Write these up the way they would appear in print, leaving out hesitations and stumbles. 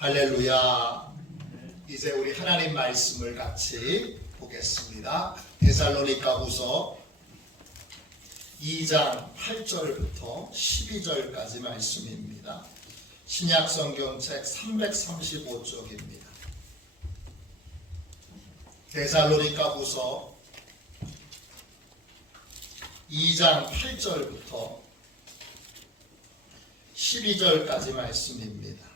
할렐루야. 이제 우리 하나님 말씀을 같이 보겠습니다. 데살로니가후서 2장 8절부터 12절까지 말씀입니다. 신약성경책 335쪽입니다. 데살로니가후서 2장 8절부터 12절까지 말씀입니다.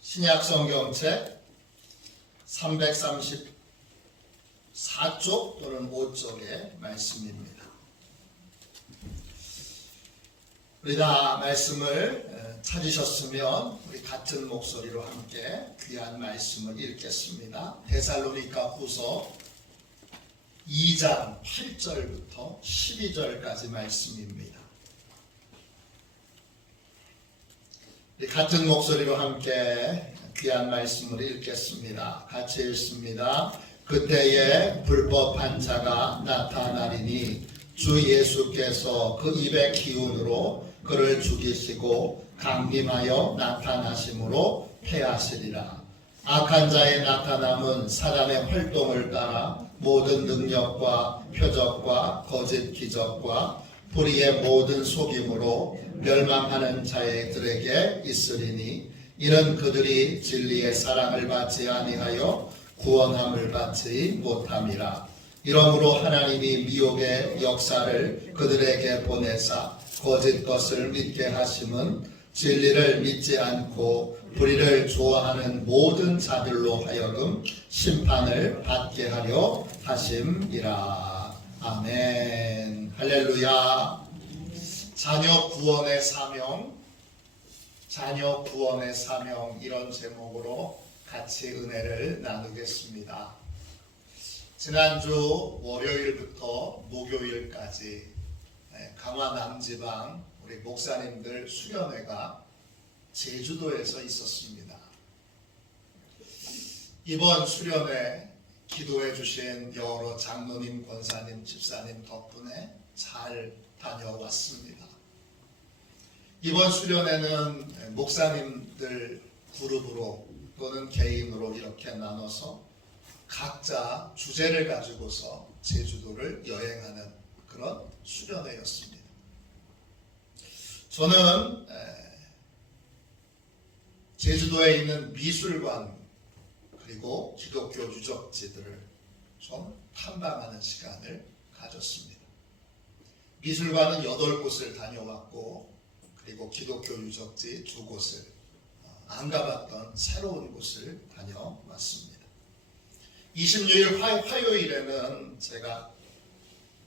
신약성경책 334쪽 또는 5쪽의 말씀입니다. 우리 다 말씀을 찾으셨으면 우리 같은 목소리로 함께 귀한 말씀을 읽겠습니다. 데살로니가후서 2장 8절부터 12절까지 말씀입니다. 같은 목소리로 함께 귀한 말씀을 읽겠습니다. 같이 읽습니다. 그때에 불법한 자가 나타나리니 주 예수께서 그 입의 기운으로 그를 죽이시고 강림하여 나타나심으로 패하시리라. 악한 자의 나타남은 사람의 활동을 따라 모든 능력과 표적과 거짓 기적과 불의의 모든 속임으로 멸망하는 자들에게 있으리니 이는 그들이 진리의 사랑을 받지 아니하여 구원함을 받지 못함이라. 이러므로 하나님이 미혹의 역사를 그들에게 보내사 거짓 것을 믿게 하심은 진리를 믿지 않고 불의를 좋아하는 모든 자들로 하여금 심판을 받게 하려 하심이라. 아멘. 할렐루야. 자녀 구원의 사명, 이런 제목으로 같이 은혜를 나누겠습니다. 지난주 월요일부터 목요일까지 강화 남지방 우리 목사님들 수련회가 제주도에서 있었습니다. 이번 수련회 기도해 주신 여러 장로님, 권사님, 집사님 덕분에 잘 다녀왔습니다. 이번 수련회는 목사님들 그룹으로 또는 개인으로 이렇게 나눠서 각자 주제를 가지고서 제주도를 여행하는 그런 수련회였습니다. 저는 제주도에 있는 미술관 그리고 기독교 유적지들을 좀 탐방하는 시간을 가졌습니다. 미술관은 8곳을 다녀왔고 그리고 기독교 유적지 2곳을 안 가봤던 새로운 곳을 다녀왔습니다. 26일 화요일에는 제가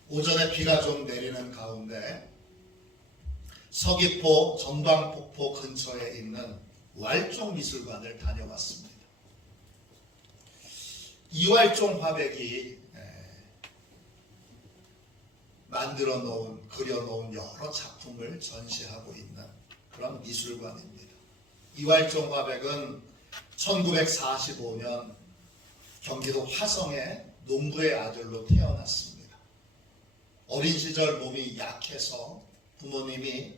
오전에 비가 좀 내리는 가운데 서귀포 전방폭포 근처에 있는 왈종 미술관을 다녀왔습니다. 이왈종 화백이 만들어 놓은, 그려 놓은 여러 작품을 전시하고 있는 그런 미술관입니다. 이왈종 화백은 1945년 경기도 화성의 농부의 아들로 태어났습니다. 어린 시절 몸이 약해서 부모님이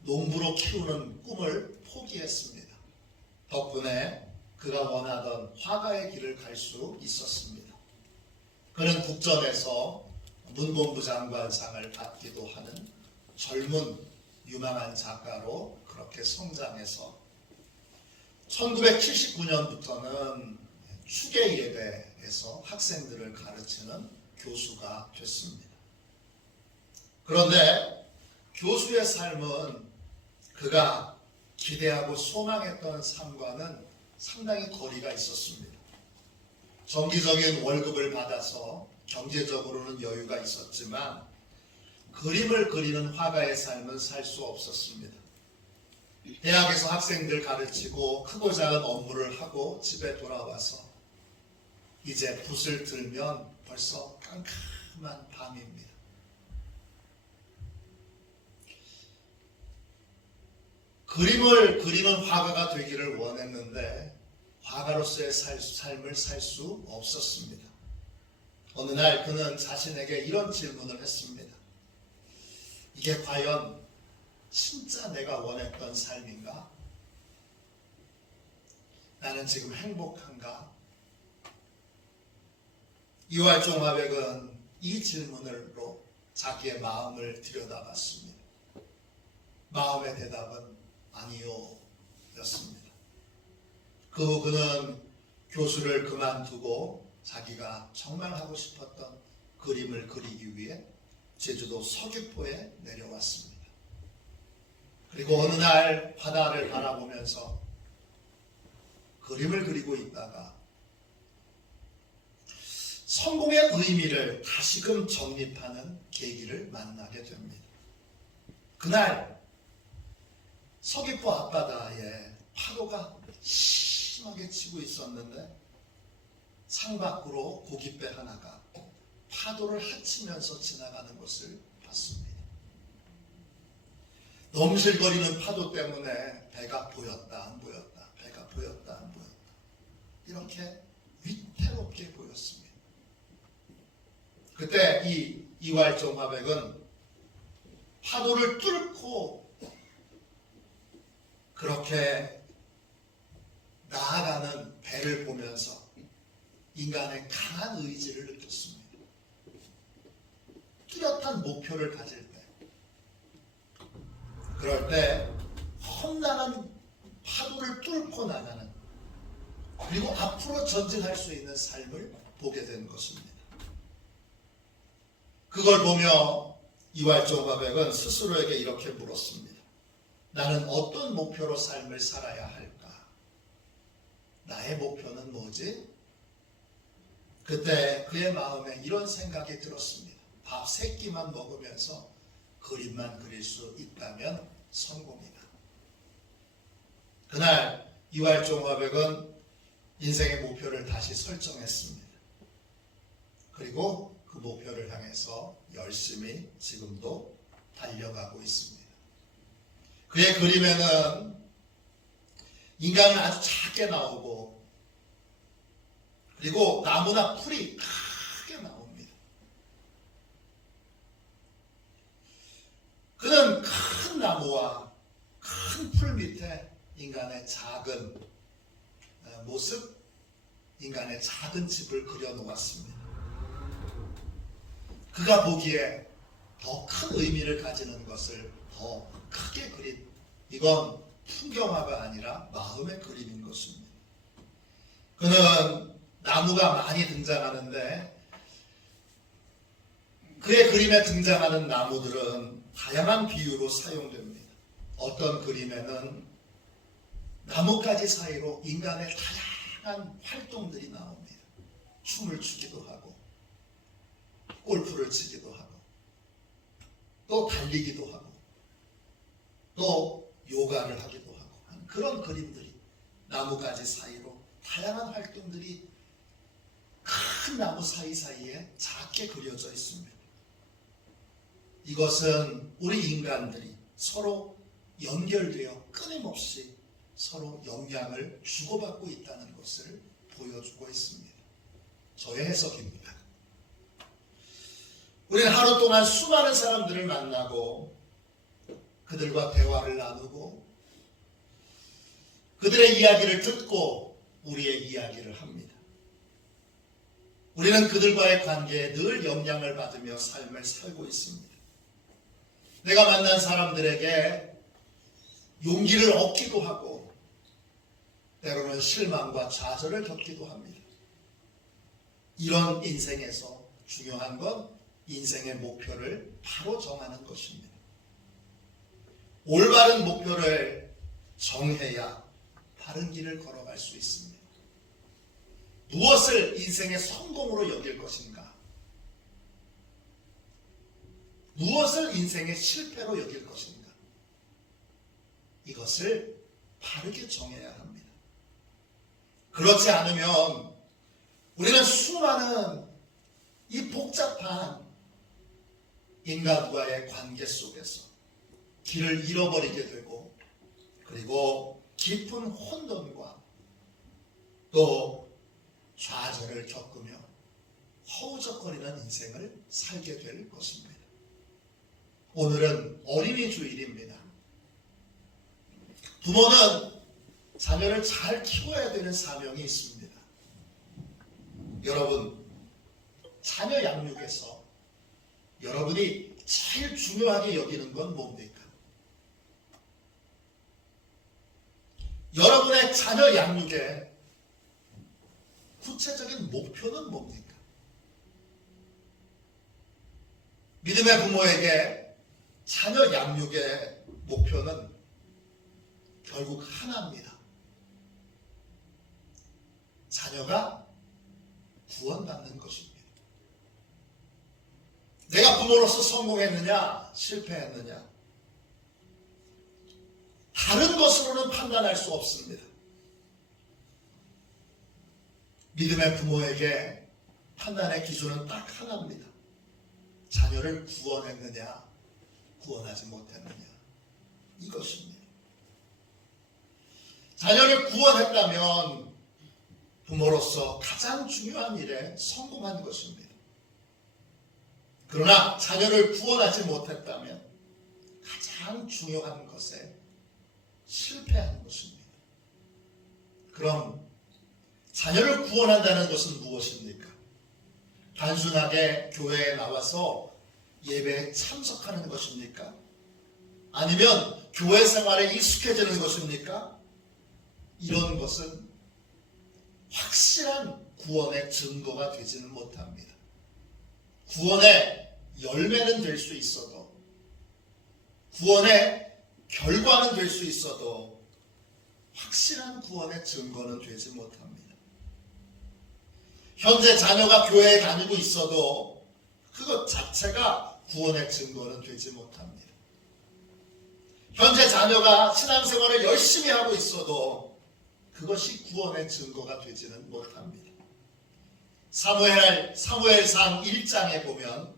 농부로 키우는 꿈을 포기했습니다. 덕분에 그가 원하던 화가의 길을 갈 수 있었습니다. 그는 국전에서 문본부 장관상을 받기도 하는 젊은 유망한 작가로 그렇게 성장해서 1979년부터는 추계예대에서 학생들을 가르치는 교수가 됐습니다. 그런데 교수의 삶은 그가 기대하고 소망했던 삶과는 상당히 거리가 있었습니다. 정기적인 월급을 받아서 경제적으로는 여유가 있었지만 그림을 그리는 화가의 삶은 살 수 없었습니다. 대학에서 학생들 가르치고 크고 작은 업무를 하고 집에 돌아와서 이제 붓을 들면 벌써 깜깜한 밤입니다. 그림을 그리는 화가가 되기를 원했는데 화가로서의 삶을 살 수 없었습니다. 어느 날 그는 자신에게 이런 질문을 했습니다. 이게 과연 진짜 내가 원했던 삶인가? 나는 지금 행복한가? 이활종 화백은 이 질문으로 자기의 마음을 들여다봤습니다. 마음의 대답은 아니요 였습니다. 그 후 그는 교수를 그만두고 자기가 정말 하고 싶었던 그림을 그리기 위해 제주도 서귀포에 내려왔습니다. 그리고 어느 날 바다를 바라보면서 그림을 그리고 있다가 성공의 의미를 다시금 정립하는 계기를 만나게 됩니다. 그날 서귀포 앞바다에 파도가 심하게 치고 있었는데 창밖으로 고깃배 하나가 파도를 헤치면서 지나가는 것을 봤습니다. 넘실거리는 파도 때문에 배가 보였다 안 보였다, 배가 보였다 안 보였다, 이렇게 위태롭게 보였습니다. 그때 이 이활종 화백은 파도를 뚫고 그렇게 나아가는 배를 보면서 인간의 강한 의지를 느꼈습니다. 뚜렷한 목표를 가질 때, 그럴 때 험난한 파도를 뚫고 나가는, 그리고 앞으로 전진할 수 있는 삶을 보게 된 것입니다. 그걸 보며 이활종 화백은 스스로에게 이렇게 물었습니다. 나는 어떤 목표로 삶을 살아야 할까? 나의 목표는 뭐지? 그때 그의 마음에 이런 생각이 들었습니다. 밥 3끼만 먹으면서 그림만 그릴 수 있다면 성공이다. 그날 이활종 화백은 인생의 목표를 다시 설정했습니다. 그리고 그 목표를 향해서 열심히 지금도 달려가고 있습니다. 그의 그림에는 인간은 아주 작게 나오고, 그리고 나무나 풀이 크게 나옵니다. 그는 큰 나무와 큰 풀 밑에 인간의 작은 모습, 인간의 작은 집을 그려놓았습니다. 그가 보기에 더 큰 의미를 가지는 것을 더 크게 그린, 이건 풍경화가 아니라 마음의 그림인 것입니다. 그는 나무가 많이 등장하는데 그의 그림에 등장하는 나무들은 다양한 비유로 사용됩니다. 어떤 그림에는 나뭇가지 사이로 인간의 다양한 활동들이 나옵니다. 춤을 추기도 하고, 골프를 치기도 하고, 또 달리기도 하고, 또 요가를 하기도 하고 하는 그런 그림들이 나뭇가지 사이로 다양한 활동들이 큰 나무 사이사이에 작게 그려져 있습니다. 이것은 우리 인간들이 서로 연결되어 끊임없이 서로 영향을 주고받고 있다는 것을 보여주고 있습니다. 저의 해석입니다. 우리는 하루 동안 수많은 사람들을 만나고 그들과 대화를 나누고 그들의 이야기를 듣고 우리의 이야기를 합니다. 우리는 그들과의 관계에 늘 영향을 받으며 삶을 살고 있습니다. 내가 만난 사람들에게 용기를 얻기도 하고 때로는 실망과 좌절을 겪기도 합니다. 이런 인생에서 중요한 건 인생의 목표를 바로 정하는 것입니다. 올바른 목표를 정해야 바른 길을 걸어갈 수 있습니다. 무엇을 인생의 성공으로 여길 것인가? 무엇을 인생의 실패로 여길 것인가? 이것을 바르게 정해야 합니다. 그렇지 않으면 우리는 수많은 이 복잡한 인간과의 관계 속에서 길을 잃어버리게 되고, 그리고 깊은 혼돈과 또 좌절을 겪으며 허우적거리는 인생을 살게 될 것입니다. 오늘은 어린이 주일입니다. 부모는 자녀를 잘 키워야 되는 사명이 있습니다. 여러분, 자녀 양육에서 여러분이 제일 중요하게 여기는 건 뭡니까? 여러분의 자녀 양육의 구체적인 목표는 뭡니까? 믿음의 부모에게 자녀 양육의 목표는 결국 하나입니다. 자녀가 구원받는 것입니다. 내가 부모로서 성공했느냐, 실패했느냐, 다른 것으로는 판단할 수 없습니다. 믿음의 부모에게 판단의 기준은 딱 하나입니다. 자녀를 구원했느냐, 구원하지 못했느냐, 이것입니다. 자녀를 구원했다면 부모로서 가장 중요한 일에 성공한 것입니다. 그러나 자녀를 구원하지 못했다면 가장 중요한 것에 실패한 것입니다. 그럼 자녀를 구원한다는 것은 무엇입니까? 단순하게 교회에 나와서 예배에 참석하는 것입니까? 아니면 교회 생활에 익숙해지는 것입니까? 이런 것은 확실한 구원의 증거가 되지는 못합니다. 구원의 열매는 될 수 있어도, 구원의 결과는 될 수 있어도 확실한 구원의 증거는 되지 못합니다. 현재 자녀가 교회에 다니고 있어도 그것 자체가 구원의 증거는 되지 못합니다. 현재 자녀가 신앙생활을 열심히 하고 있어도 그것이 구원의 증거가 되지는 못합니다. 사무엘상 1장에 보면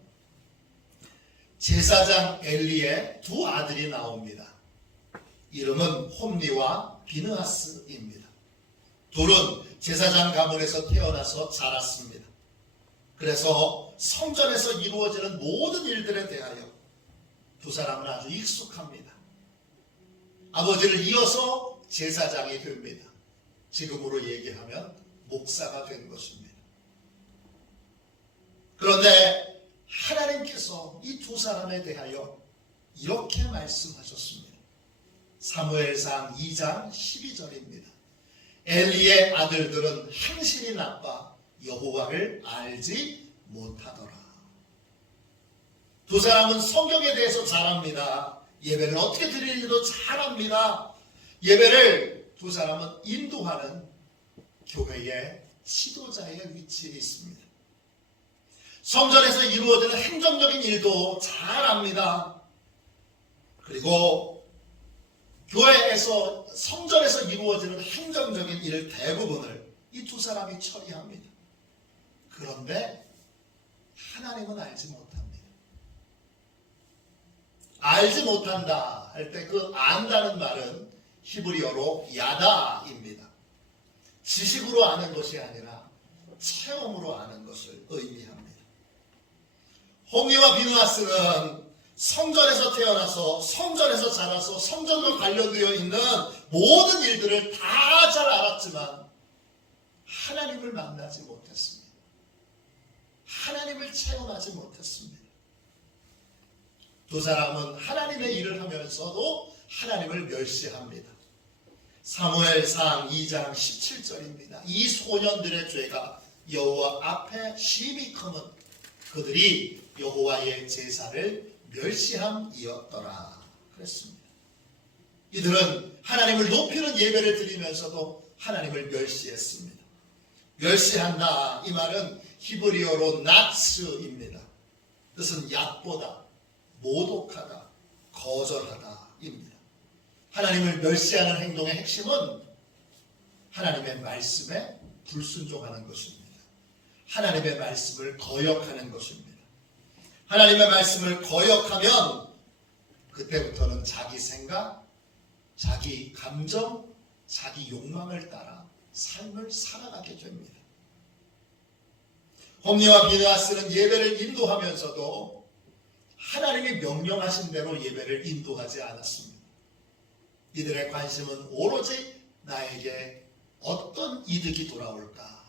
제사장 엘리의 두 아들이 나옵니다. 이름은 홈리와 비느하스입니다. 둘은 제사장 가문에서 태어나서 자랐습니다. 그래서 성전에서 이루어지는 모든 일들에 대하여 두 사람은 아주 익숙합니다. 아버지를 이어서 제사장이 됩니다. 지금으로 얘기하면 목사가 된 것입니다. 그런데 하나님께서 이 두 사람에 대하여 이렇게 말씀하셨습니다. 사무엘상 2장 12절입니다. 엘리의 아들들은 행실이 나빠 여호와를 알지 못하더라. 두 사람은 성경에 대해서 잘 압니다. 예배를 어떻게 드리는지도 잘 압니다. 예배를 두 사람은 인도하는 교회의 지도자의 위치에 있습니다. 성전에서 이루어지는 행정적인 일도 잘 압니다. 그리고 교회에서, 성전에서 이루어지는 행정적인 일 대부분을 이 두 사람이 처리합니다. 그런데 하나님은 알지 못합니다. 알지 못한다 할 때 그 안다는 말은 히브리어로 야다입니다. 지식으로 아는 것이 아니라 체험으로 아는 것을 의미합니다. 홈리와 비느하스는 성전에서 태어나서 성전에서 자라서 성전과 관련되어 있는 모든 일들을 다 잘 알았지만 하나님을 만나지 못했습니다. 하나님을 체험하지 못했습니다. 두 사람은 하나님의 일을 하면서도 하나님을 멸시합니다. 사무엘상 2장 17절입니다. 이 소년들의 죄가 여호와 앞에 심히 크면 그들이 여호와의 제사를 멸시함이었더라 그랬습니다. 이들은 하나님을 높이는 예배를 드리면서도 하나님을 멸시했습니다. 멸시한다, 이 말은 히브리어로 나츠입니다. 뜻은 약보다, 모독하다, 거절하다입니다. 하나님을 멸시하는 행동의 핵심은 하나님의 말씀에 불순종하는 것입니다. 하나님의 말씀을 거역하는 것입니다. 하나님의 말씀을 거역하면 그때부터는 자기 생각, 자기 감정, 자기 욕망을 따라 삶을 살아가게 됩니다. 홈리와 비느하스는 예배를 인도하면서도 하나님이 명령하신 대로 예배를 인도하지 않았습니다. 이들의 관심은 오로지 나에게 어떤 이득이 돌아올까?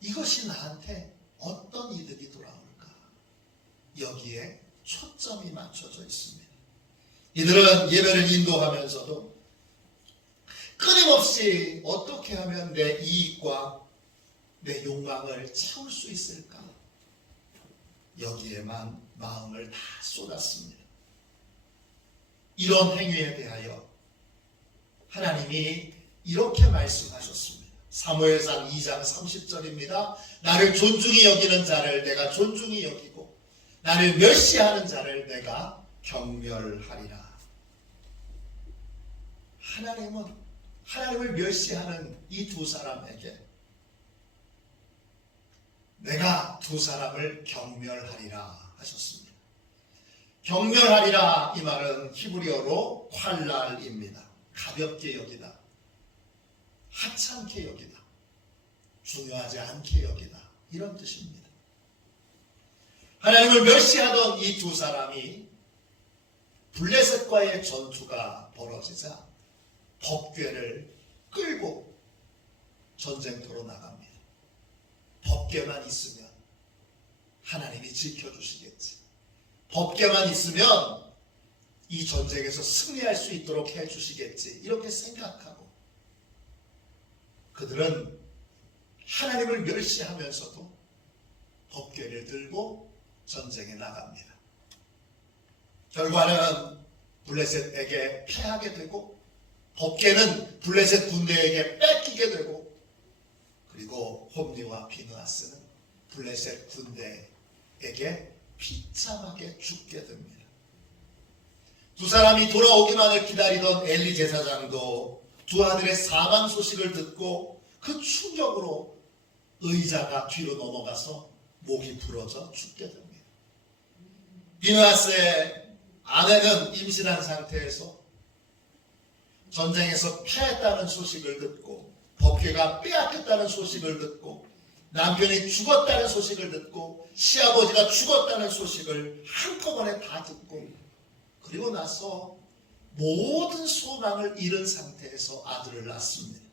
이것이 나한테 어떤 이득이 돌아올까? 여기에 초점이 맞춰져 있습니다. 이들은 예배를 인도하면서도 끊임없이 어떻게 하면 내 이익과 내 욕망을 채울 수 있을까? 여기에만 마음을 다 쏟았습니다. 이런 행위에 대하여 하나님이 이렇게 말씀하셨습니다. 사무엘상 2장 30절입니다. 나를 존중히 여기는 자를 내가 존중히 여기고 나를 멸시하는 자를 내가 경멸하리라. 하나님을 멸시하는 이 두 사람에게 내가 두 사람을 경멸하리라 하셨습니다. 경멸하리라 이 말은 히브리어로 콸랄입니다. 가볍게 여기다, 하찮게 여기다, 중요하지 않게 여기다, 이런 뜻입니다. 하나님을 멸시하던 이 두 사람이 블레셋과의 전투가 벌어지자 법궤를 끌고 전쟁터로 나갑니다. 법궤만 있으면 하나님이 지켜주시겠지. 법궤만 있으면 이 전쟁에서 승리할 수 있도록 해주시겠지. 이렇게 생각하고 그들은 하나님을 멸시하면서도 법궤를 들고 전쟁에 나갑니다. 결과는 블레셋에게 패하게 되고 법궤는 블레셋 군대에게 뺏기게 되고 그리고 홈리와 비느하스는 블레셋 군대에게 비참하게 죽게 됩니다. 두 사람이 돌아오기만을 기다리던 엘리 제사장도 두 아들의 사망 소식을 듣고 그 충격으로 의자가 뒤로 넘어가서 목이 부러져 죽게 됩니다. 비느하스의 아내는 임신한 상태에서 전쟁에서 패했다는 소식을 듣고 법궤가 빼앗겼다는 소식을 듣고 남편이 죽었다는 소식을 듣고 시아버지가 죽었다는 소식을 한꺼번에 다 듣고 그리고 나서 모든 소망을 잃은 상태에서 아들을 낳습니다.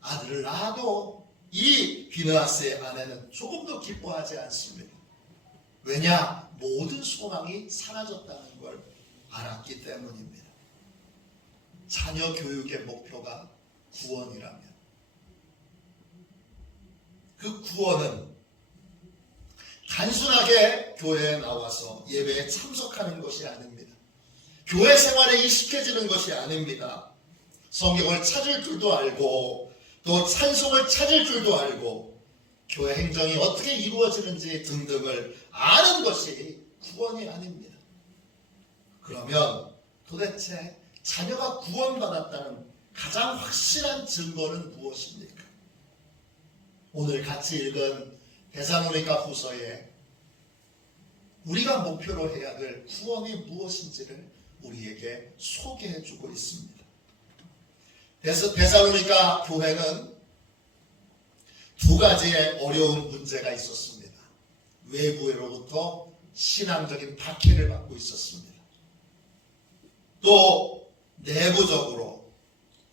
아들을 낳아도 이 비느하스의 아내는 조금도 기뻐하지 않습니다. 왜냐? 모든 소망이 사라졌다는 걸 알았기 때문입니다. 자녀 교육의 목표가 구원이라면 그 구원은 단순하게 교회에 나와서 예배에 참석하는 것이 아닙니다. 교회 생활에 익숙해지는 것이 아닙니다. 성경을 찾을 줄도 알고 또 찬송을 찾을 줄도 알고 교회 행정이 어떻게 이루어지는지 등등을 아는 것이 구원이 아닙니다. 그러면 도대체 자녀가 구원받았다는 가장 확실한 증거는 무엇입니까? 오늘 같이 읽은 데살로니가 후서에 우리가 목표로 해야 될 구원이 무엇인지를 우리에게 소개해주고 있습니다. 데살로니가 교회는 두 가지의 어려운 문제가 있었습니다. 외부로부터 신앙적인 박해를 받고 있었습니다. 또 내부적으로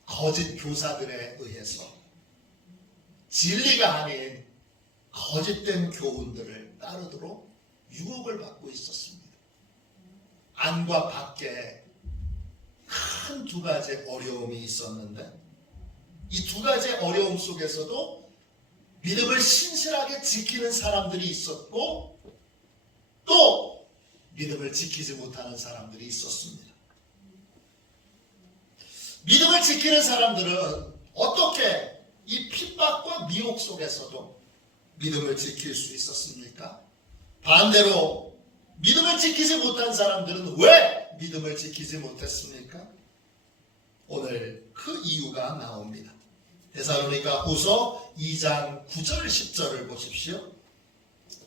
거짓 교사들에 의해서 진리가 아닌 거짓된 교훈들을 따르도록 유혹을 받고 있었습니다. 안과 밖에 큰 두 가지 어려움이 있었는데 이 두 가지 어려움 속에서도 믿음을 신실하게 지키는 사람들이 있었고 또 믿음을 지키지 못하는 사람들이 있었습니다. 믿음을 지키는 사람들은 어떻게 이 핍박과 미혹 속에서도 믿음을 지킬 수 있었습니까? 반대로 믿음을 지키지 못한 사람들은 왜 믿음을 지키지 못했습니까? 오늘 그 이유가 나옵니다. 데살로니가 후서 2장 9절 10절을 보십시오.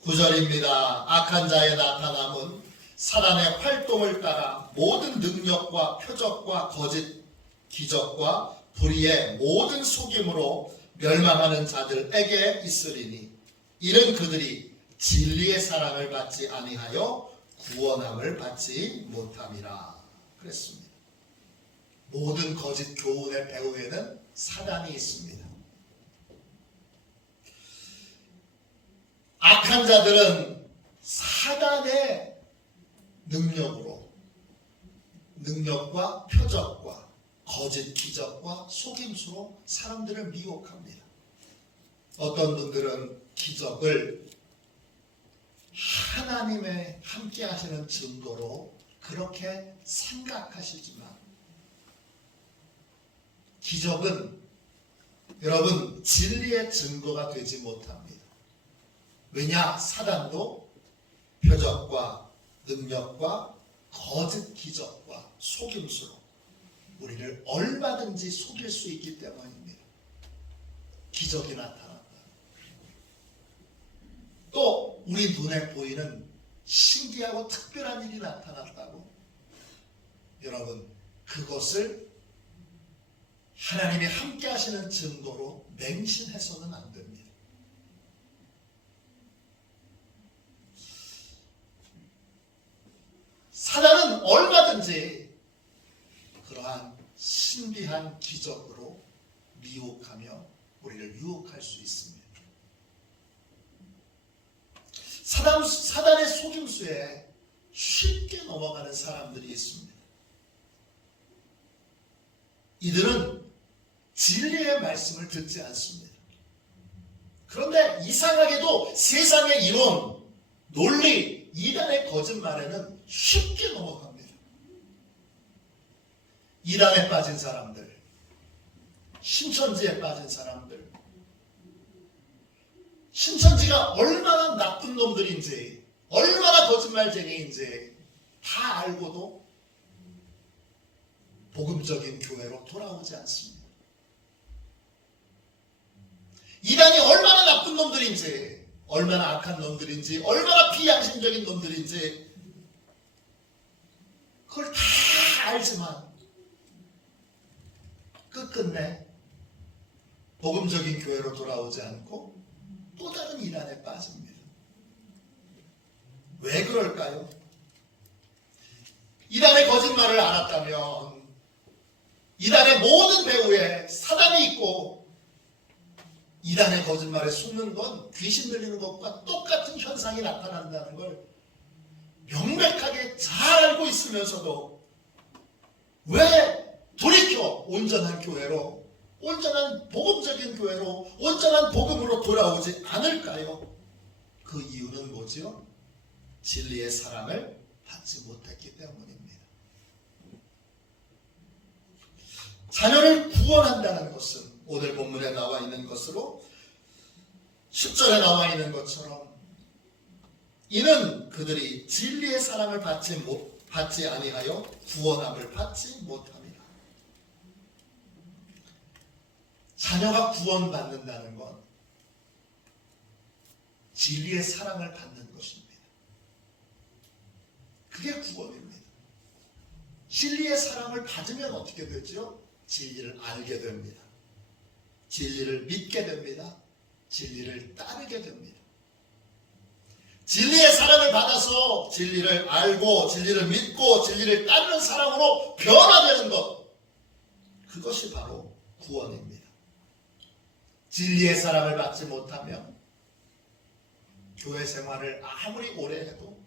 9절입니다. 악한 자의 나타남은 사단의 활동을 따라 모든 능력과 표적과 거짓 기적과 불의의 모든 속임으로 멸망하는 자들에게 있으리니 이는 그들이 진리의 사랑을 받지 아니하여 구원함을 받지 못함이라 그랬습니다. 모든 거짓 교훈의 배후에는 사단이 있습니다. 악한 자들은 사단의 능력과 표적과 거짓 기적과 속임수로 사람들을 미혹합니다. 어떤 분들은 기적을 하나님의 함께 하시는 증거로 그렇게 생각하시지만 기적은 여러분 진리의 증거가 되지 못합니다. 왜냐? 사단도 표적과 능력과 거짓 기적과 속임수로 우리를 얼마든지 속일 수 있기 때문입니다. 기적이 나타난다. 또 우리 눈에 보이는 신기하고 특별한 일이 나타났다고 여러분 그것을 하나님이 함께 하시는 증거로 맹신해서는 안 됩니다. 사단은 얼마든지 그러한 신비한 기적으로 미혹하며 우리를 유혹할 수 있습니다. 사단의 속임수에 쉽게 넘어가는 사람들이 있습니다. 이들은 진리의 말씀을 듣지 않습니다. 그런데 이상하게도 세상의 이론, 논리, 이단의 거짓말에는 쉽게 넘어갑니다. 이단에 빠진 사람들, 신천지에 빠진 사람들, 신천지가 얼마나 나쁜 놈들인지, 얼마나 거짓말쟁이인지 다 알고도 복음적인 교회로 돌아오지 않습니다. 이단이 얼마나 나쁜 놈들인지, 얼마나 악한 놈들인지, 얼마나 비양심적인 놈들인지 그걸 다 알지만 끝끝내 복음적인 교회로 돌아오지 않고 또 다른 이단에 빠집니다. 왜 그럴까요? 이단의 거짓말을 알았다면 이단의 모든 배후에 사단이 있고 이단의 거짓말에 속는 건 귀신 들리는 것과 똑같은 현상이 나타난다는 걸 명백하게 잘 알고 있으면서도 왜 돌이켜 온전한 교회로, 온전한 복음적인 교회로, 온전한 복음으로 돌아오지 않을까요? 그 이유는 뭐지요? 진리의 사랑을 받지 못했기 때문입니다. 자녀를 구원한다는 것은 오늘 본문에 나와 있는 것으로 10절에 나와 있는 것처럼 이는 그들이 진리의 사랑을 받지 아니하여 구원함을 받지 못합니다. 자녀가 구원받는다는 건 진리의 사랑을 받는 것입니다. 그게 구원입니다. 진리의 사랑을 받으면 어떻게 되죠? 진리를 알게 됩니다. 진리를 믿게 됩니다. 진리를 따르게 됩니다. 진리의 사랑을 받아서 진리를 알고 진리를 믿고 진리를 따르는 사람으로 변화되는 것, 그것이 바로 구원입니다. 진리의 사랑을 받지 못하면 교회 생활을 아무리 오래 해도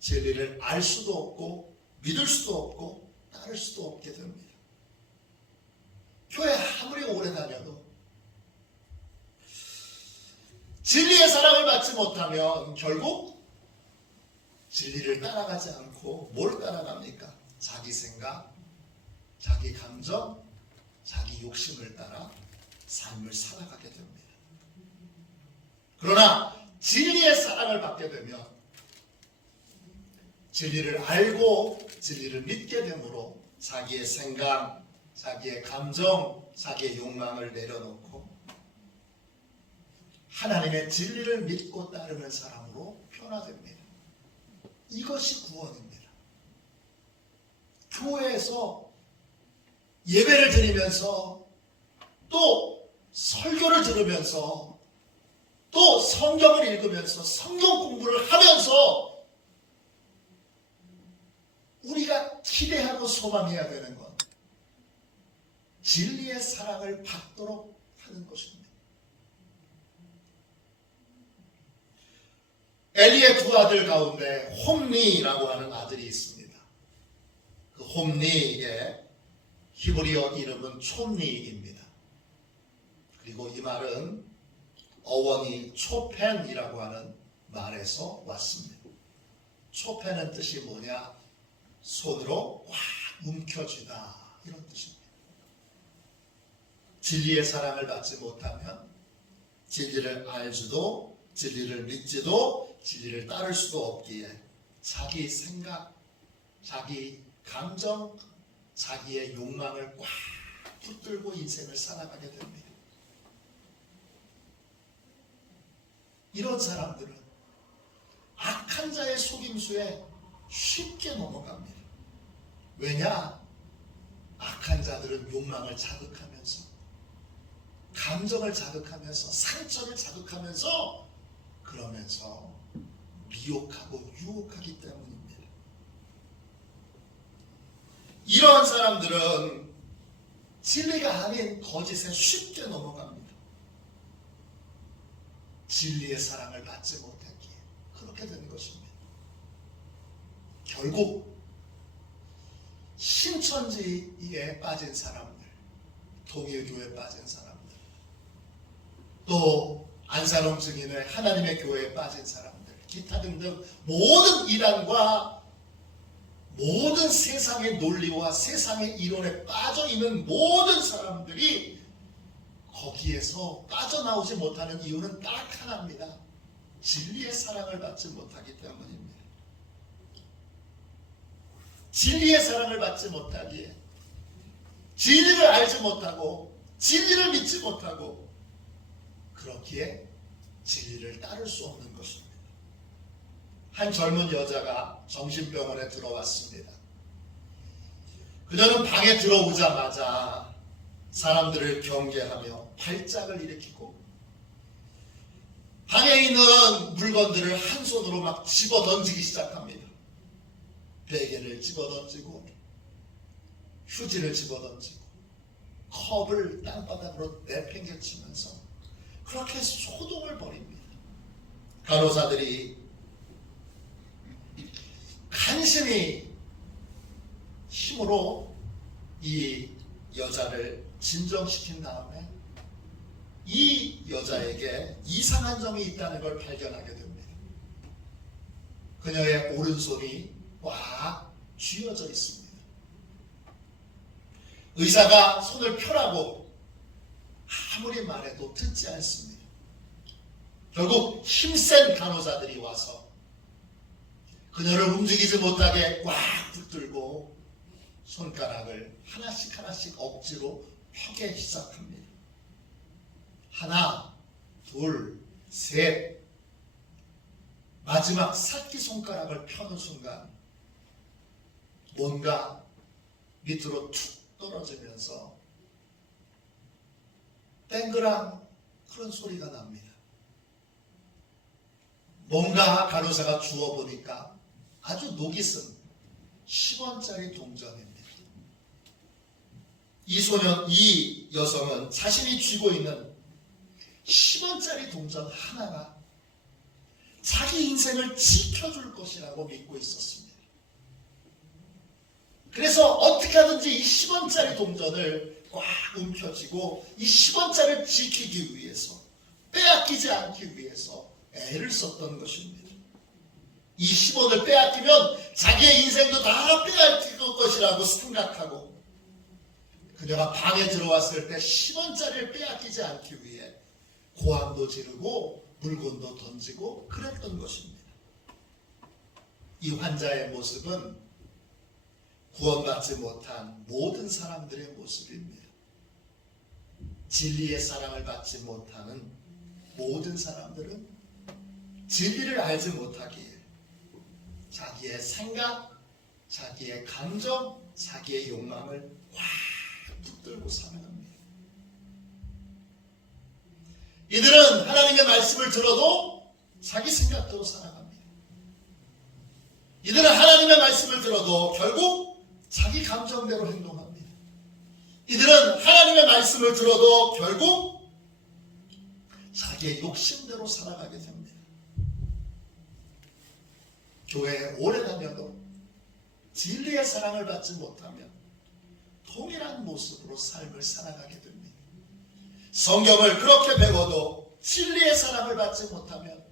진리를 알 수도 없고 믿을 수도 없고 따를 수도 없게 됩니다. 교회 아무리 오래 다녀도 진리의 사랑을 받지 못하면 결국 진리를 따라가지 않고 뭘 따라갑니까? 자기 생각, 자기 감정, 자기 욕심을 따라 삶을 살아가게 됩니다. 그러나 진리의 사랑을 받게 되면 진리를 알고 진리를 믿게 되므로 자기의 생각, 자기의 감정, 자기의 욕망을 내려놓고 하나님의 진리를 믿고 따르는 사람으로 변화됩니다. 이것이 구원입니다. 교회에서 예배를 드리면서 또 설교를 들으면서 또 성경을 읽으면서 성경 공부를 하면서 우리가 기대하고 소망해야 되는 건 진리의 사랑을 받도록 하는 것입니다. 엘리의 두 아들 가운데 홈리라고 하는 아들이 있습니다. 그 홈리의 히브리어 이름은 촌리입니다. 그리고 이 말은 어원이 초펜이라고 하는 말에서 왔습니다. 초펜은 뜻이 뭐냐? 손으로 꽉 움켜쥐다, 이런 뜻입니다. 진리의 사랑을 받지 못하면 진리를 알지도, 진리를 믿지도, 진리를 따를 수도 없기에 자기 생각, 자기 감정, 자기의 욕망을 꽉 붙들고 인생을 살아가게 됩니다. 이런 사람들은 악한 자의 속임수에 쉽게 넘어갑니다. 왜냐? 악한 자들은 욕망을 자극하면서, 감정을 자극하면서, 상처를 자극하면서, 그러면서 미혹하고 유혹하기 때문입니다. 이러한 사람들은 진리가 아닌 거짓에 쉽게 넘어갑니다. 진리의 사랑을 받지 못했기에 그렇게 된 것입니다. 결국 신천지에 빠진 사람들, 통일교회에 빠진 사람들, 또 안산홍 증인회 하나님의 교회에 빠진 사람들, 기타 등등 모든 이단과 모든 세상의 논리와 세상의 이론에 빠져있는 모든 사람들이 거기에서 빠져나오지 못하는 이유는 딱 하나입니다. 진리의 사랑을 받지 못하기 때문입니다. 진리의 사랑을 받지 못하기에, 진리를 알지 못하고 진리를 믿지 못하고, 그렇기에 진리를 따를 수 없는 것입니다. 한 젊은 여자가 정신병원에 들어왔습니다. 그녀는 방에 들어오자마자 사람들을 경계하며 발작을 일으키고 방에 있는 물건들을 한 손으로 막 집어 던지기 시작합니다. 베개를 집어 던지고, 휴지를 집어 던지고, 컵을 땅바닥으로 내팽개치면서 그렇게 소동을 벌입니다. 간호사들이 간신히 힘으로 이 여자를 진정시킨 다음에 이 여자에게 이상한 점이 있다는 걸 발견하게 됩니다. 그녀의 오른손이 꽉 쥐어져 있습니다. 의사가 손을 펴라고 아무리 말해도 듣지 않습니다. 결국 힘센 간호사들이 와서 그녀를 움직이지 못하게 꽉 붙들고 손가락을 하나씩 하나씩 억지로 펴기 시작합니다. 하나, 둘, 셋. 마지막 새끼손가락을 펴는 순간 뭔가 밑으로 툭 떨어지면서 땡그랑 그런 소리가 납니다. 뭔가 간호사가 주워보니까 아주 녹이 쓴 10원짜리 동전입니다. 이 여성은 자신이 쥐고 있는 10원짜리 동전 하나가 자기 인생을 지켜줄 것이라고 믿고 있었습니다. 그래서 어떻게 하든지 이 10원짜리 동전을 꽉 움켜쥐고 이 10원짜리를 지키기 위해서, 빼앗기지 않기 위해서 애를 썼던 것입니다. 이 10원을 빼앗기면 자기의 인생도 다 빼앗길 것이라고 생각하고, 그녀가 방에 들어왔을 때 10원짜리를 빼앗기지 않기 위해 고함도 지르고 물건도 던지고 그랬던 것입니다. 이 환자의 모습은 구원받지 못한 모든 사람들의 모습입니다. 진리의 사랑을 받지 못하는 모든 사람들은 진리를 알지 못하기에 자기의 생각, 자기의 감정, 자기의 욕망을 확 붙들고 살아갑니다. 이들은 하나님의 말씀을 들어도 자기 생각대로 살아갑니다. 이들은 하나님의 말씀을 들어도 결국 자기 감정대로 행동합니다. 이들은 하나님의 말씀을 들어도 결국 자기의 욕심대로 살아가게 됩니다. 교회에 오래 다녀도 진리의 사랑을 받지 못하면 동일한 모습으로 삶을 살아가게 됩니다. 성경을 그렇게 배워도 진리의 사랑을 받지 못하면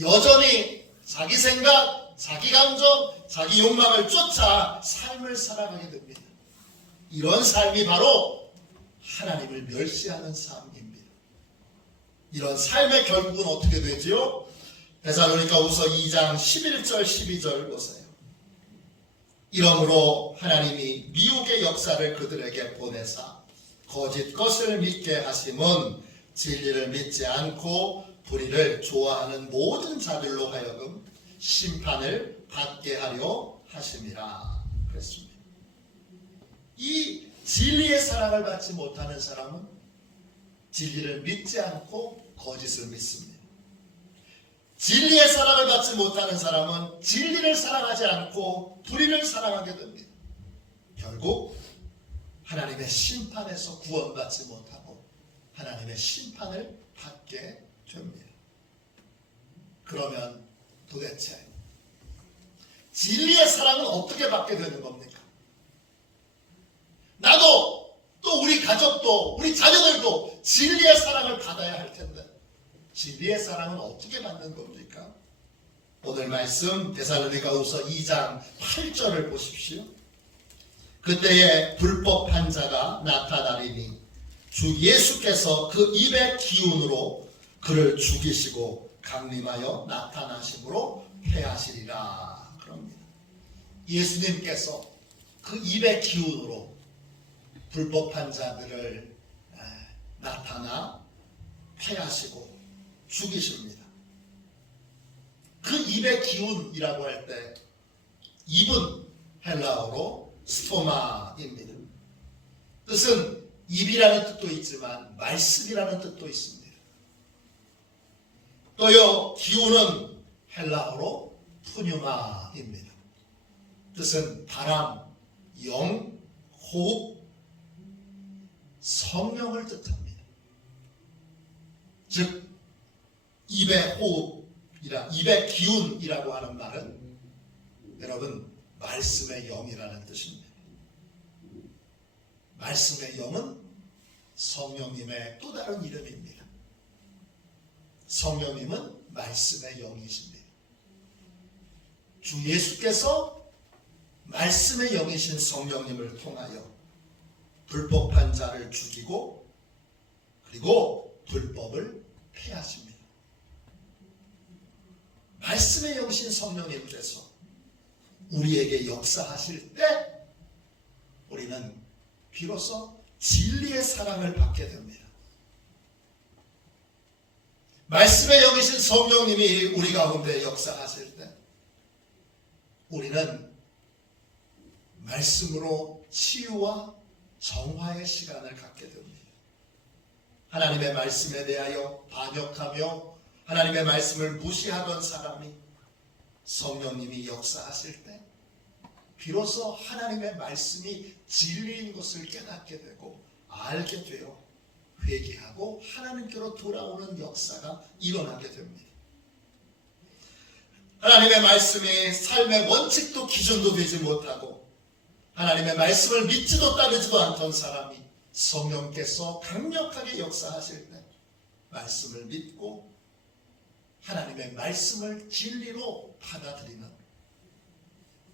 여전히 자기 생각, 자기 감정, 자기 욕망을 쫓아 삶을 살아가게 됩니다. 이런 삶이 바로 하나님을 멸시하는 삶입니다. 이런 삶의 결국은 어떻게 되지요? 데살로니가후서 2장 11절 12절 보세요. 이러므로 하나님이 미혹의 역사를 그들에게 보내사 거짓 것을 믿게 하심은 진리를 믿지 않고 불의를 좋아하는 모든 자들로 하여금 심판을 받게 하려 하심이라 그랬습니다. 이 진리의 사랑을 받지 못하는 사람은 진리를 믿지 않고 거짓을 믿습니다. 진리의 사랑을 받지 못하는 사람은 진리를 사랑하지 않고 불의를 사랑하게 됩니다. 결국 하나님의 심판에서 구원받지 못하고 하나님의 심판을 받게 됩니다. 그러면 도대체 진리의 사랑은 어떻게 받게 되는 겁니까? 나도 또 우리 가족도 우리 자녀들도 진리의 사랑을 받아야 할 텐데 진리의 사랑은 어떻게 받는 겁니까? 오늘 말씀 데살로니가후서 2장 8절을 보십시오. 그때에 불법한 자가 나타나리니 주 예수께서 그 입의 기운으로 그를 죽이시고 강림하여 나타나심으로 패하시리라 그럽니다. 예수님께서 그 입의 기운으로 불법한 자들을 나타나 패하시고 죽이십니다. 그 입의 기운이라고 할 때 입은 헬라어로 스토마입니다. 뜻은 입이라는 뜻도 있지만 말씀이라는 뜻도 있습니다. 또요 기운은 헬라어로 푸뉴마입니다. 뜻은 바람, 영, 호흡, 성령을 뜻합니다. 즉 입의 호흡이라 입의 기운이라고 하는 말은 여러분 말씀의 영이라는 뜻입니다. 말씀의 영은 성령님의 또 다른 이름입니다. 성령님은 말씀의 영이십니다. 주 예수께서 말씀의 영이신 성령님을 통하여 불법한 자를 죽이고 그리고 불법을 폐하십니다. 말씀의 영이신 성령님께서 우리에게 역사하실 때 우리는 비로소 진리의 사랑을 받게 됩니다. 말씀의 영이신 성령님이 우리 가운데 역사하실 때 우리는 말씀으로 치유와 정화의 시간을 갖게 됩니다. 하나님의 말씀에 대하여 반역하며 하나님의 말씀을 무시하던 사람이 성령님이 역사하실 때 비로소 하나님의 말씀이 진리인 것을 깨닫게 되고 알게 되어 회개하고 하나님께로 돌아오는 역사가 일어나게 됩니다. 하나님의 말씀이 삶의 원칙도 기준도 되지 못하고 하나님의 말씀을 믿지도 따르지도 않던 사람이 성령께서 강력하게 역사하실 때 말씀을 믿고 하나님의 말씀을 진리로 받아들이는,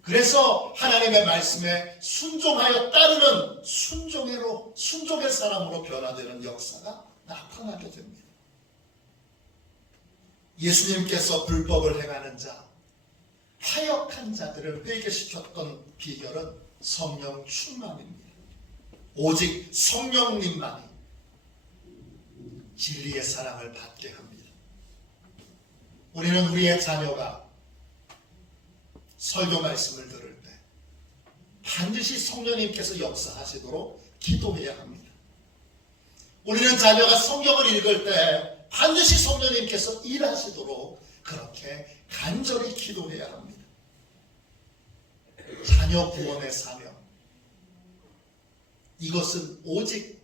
그래서 하나님의 말씀에 순종하여 따르는 순종의 사람으로 변화되는 역사가 나타나게 됩니다. 예수님께서 불법을 행하는 자, 타역한 자들을 회개시켰던 비결은 성령 충만입니다. 오직 성령님만이 진리의 사랑을 받게 합니다. 우리는 우리의 자녀가 설교 말씀을 들을 때 반드시 성령님께서 역사하시도록 기도해야 합니다. 우리는 자녀가 성경을 읽을 때 반드시 성령님께서 일하시도록 그렇게 간절히 기도해야 합니다. 자녀 구원의 사명, 이것은 오직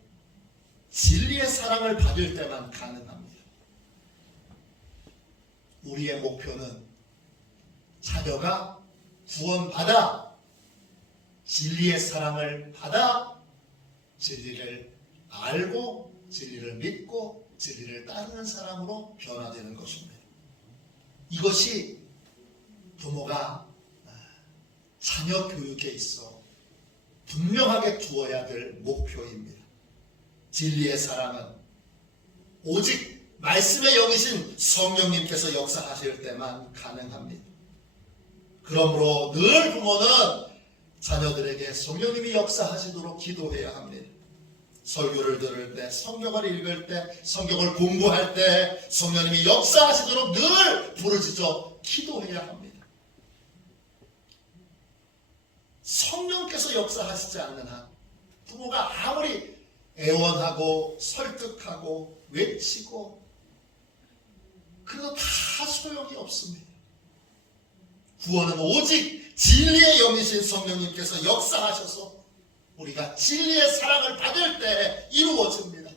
진리의 사랑을 받을 때만 가능합니다. 우리의 목표는 자녀가 구원받아 진리의 사랑을 받아 진리를 알고 진리를 믿고 진리를 따르는 사람으로 변화되는 것입니다. 이것이 부모가 자녀 교육에 있어 분명하게 두어야 될 목표입니다. 진리의 사랑은 오직 말씀의 영이신 성령님께서 역사하실 때만 가능합니다. 그러므로 늘 부모는 자녀들에게 성령님이 역사하시도록 기도해야 합니다. 설교를 들을 때, 성경을 읽을 때, 성경을 공부할 때 성령님이 역사하시도록 늘 부르짖어 기도해야 합니다. 성령께서 역사하시지 않는 한 부모가 아무리 애원하고 설득하고 외치고 그거 다 소용이 없습니다. 구원은 오직 진리의 영이신 성령님께서 역사하셔서 우리가 진리의 사랑을 받을 때 이루어집니다.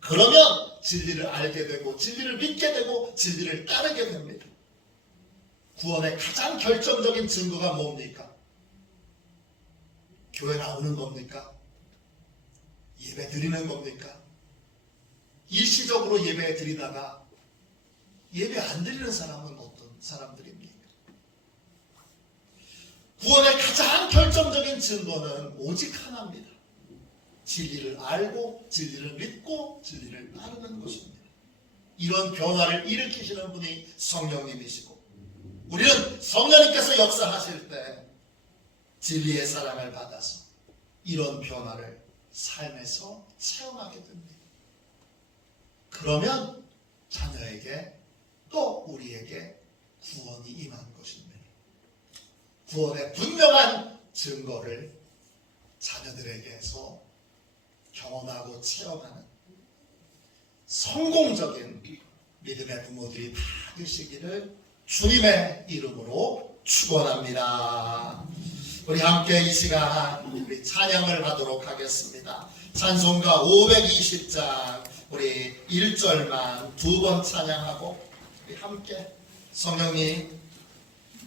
그러면 진리를 알게 되고 진리를 믿게 되고 진리를 따르게 됩니다. 구원의 가장 결정적인 증거가 뭡니까? 교회 나오는 겁니까? 예배 드리는 겁니까? 일시적으로 예배 드리다가 예배 안 드리는 사람은 어떤 사람들입니까? 구원의 가장 결정적인 증거는 오직 하나입니다. 진리를 알고 진리를 믿고 진리를 따르는 것입니다. 이런 변화를 일으키시는 분이 성령님이시고 우리는 성령님께서 역사하실 때 진리의 사랑을 받아서 이런 변화를 삶에서 체험하게 됩니다. 그러면 자녀에게 또 우리에게 구원이 임한 것입니다. 구원의 분명한 증거를 자녀들에게서 경험하고 체험하는 성공적인 믿음의 부모들이 다 되시기를 주님의 이름으로 축원합니다. 우리 함께 이 시간 우리 찬양을 하도록 하겠습니다. 찬송가 520장 우리 1절만 두 번 찬양하고 우리 함께 성령님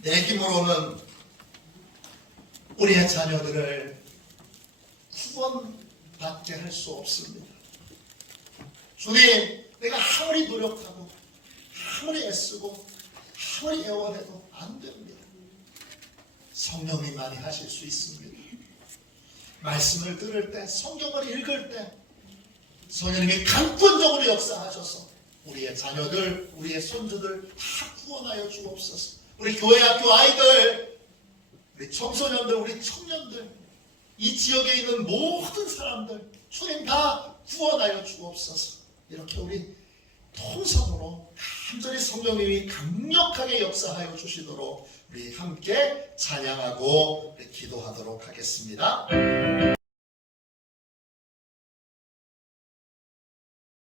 내 힘으로는 우리의 자녀들을 구원받게 할 수 없습니다. 주님, 내가 아무리 노력하고 아무리 애쓰고 아무리 애원해도 안 됩니다. 성령님만이 하실 수 있습니다. 말씀을 들을 때, 성경을 읽을 때 성령님이 강권적으로 역사하셔서 우리의 자녀들, 우리의 손주들 다 구원하여 주옵소서. 우리 교회 학교 아이들, 우리 청소년들, 우리 청년들, 이 지역에 있는 모든 사람들 주님 다 구원하여 주옵소서. 이렇게 우리 통성으로 간절히 성령님이 강력하게 역사하여 주시도록 우리 함께 찬양하고 기도하도록 하겠습니다.